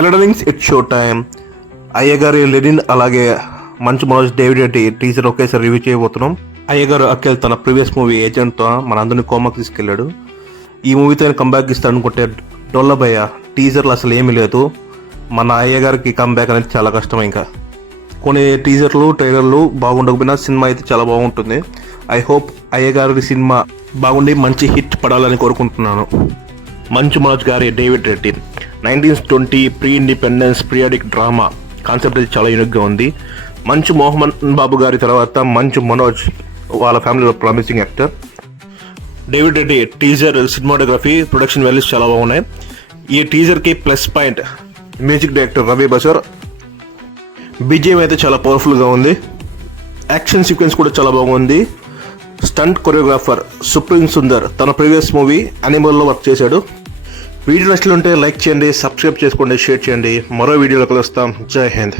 ఎలడనింగ్స్ it show time. అయ్యగారి Lenin అలాగే Manchu Manoj David Reddy teaser ఒకేసారి రివ్యూ చేయబోతున్నాం. అయ్యగారు అఖిల్ తన ప్రీవియస్ మూవీ ఏజెంట్తో మన అందరినీ కోమాకి తీసుకెళ్ళాడు. ఈ మూవీతో ఆయన కంబ్యాక్ ఇస్తాడు అనుకుంటే డొల్లబయ్య టీజర్లు అసలు ఏమీ లేదు. మన అయ్యగారికి కంబ్యాక్ అనేది చాలా కష్టం. ఇంకా కొన్ని టీజర్లు ట్రైలర్లు బాగుండకపోయినా సినిమా అయితే చాలా బాగుంటుంది. ఐ హోప్ అయ్యగారి సినిమా బాగుండి మంచి హిట్ పడాలని కోరుకుంటున్నాను. మంచు మనోజ్ గారి David Reddy 1920 pre independence periodic drama concept అయితే చాలా యూనిక్గా ఉంది. మంచు మోహన్ బాబు గారి తర్వాత మంచు మనోజ్ వాళ్ళ ఫ్యామిలీలో promising actor. David Reddy teaser, cinematography, production values చాలా బాగున్నాయి. ఈ టీజర్కి plus point music director Ravi Basrur. BGM అయితే చాలా పవర్ఫుల్గా ఉంది. యాక్షన్ సీక్వెన్స్ కూడా చాలా బాగుంది. స్టంట్ కొరియోగ్రాఫర్ సుప్రీం సుందర్ తన ప్రీవియస్ మూవీ అనిమల్లో వర్క్ చేశాడు. వీడియో నచ్చినట్లుంటే లైక్ చేయండి, సబ్స్క్రైబ్ చేసుకోండి, షేర్ చేయండి. మరో వీడియోలో కలుస్తాం. జై హింద్.